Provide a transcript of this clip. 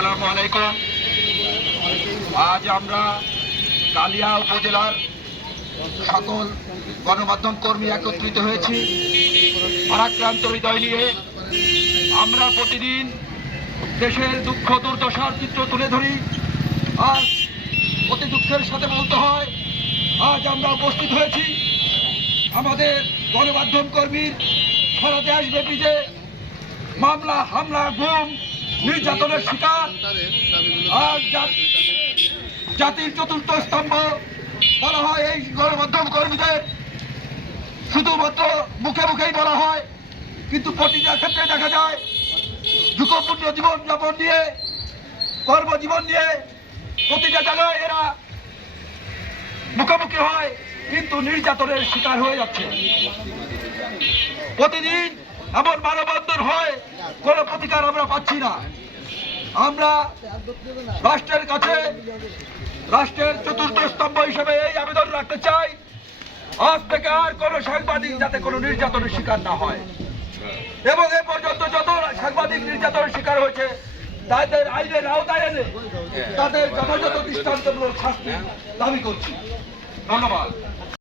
আসসালামু আলাইকুম। আজ আমরা কালিয়া উপজেলার সকল গণমাধ্যম কর্মী একত্রিত হয়েছি ভারাক্রান্ত হৃদয় নিয়ে। আমরা প্রতিদিন দেশের দুঃখ দুর্দশার চিত্র তুলে ধরি। আজ অতি দুঃখের সাথে বলতে হয়, আজ আমরা উপস্থিত হয়েছি আমাদের গণমাধ্যম কর্মীর সারা দেশব্যাপী যে মামলা, হামলা, গুম, নির্যাতনের শিকার, আর জাতির চতুর্থ স্তম্ভ বলা হয় এই গণমাধ্যম কর্মীদের। শুধুমাত্র মুখে মুখেই বলা হয়, কিন্তু প্রতিটা ক্ষেত্রে দেখা যায় ঝুঁকোপূর্ণ জীবনযাপন নিয়ে, কর্মজীবন নিয়ে প্রতিটা জায়গায় এরা মুখোমুখি হয়, কিন্তু নির্যাতনের শিকার হয়ে যাচ্ছে। প্রতিদিন এমন মানববন্ধন হয়, কোনো প্রতিকার আমরা পাচ্ছি না। আমরা রাষ্ট্রের কাছে, রাষ্ট্রের চতুর্থ স্তম্ভ হিসেবে এই আবেদন রাখতে চাই, আজ থেকে আর কোনো সাংবাদিক যাতে কোনো নির্যাতনের শিকার না হয়, এবং এ পর্যন্ত যত সাংবাদিক নির্যাতনের শিকার হয়েছে তাদের আইনের আওতায় এনে তাদের যথাযথ দৃষ্টান্তমূলক শাস্তি দাবি করছি। ধন্যবাদ।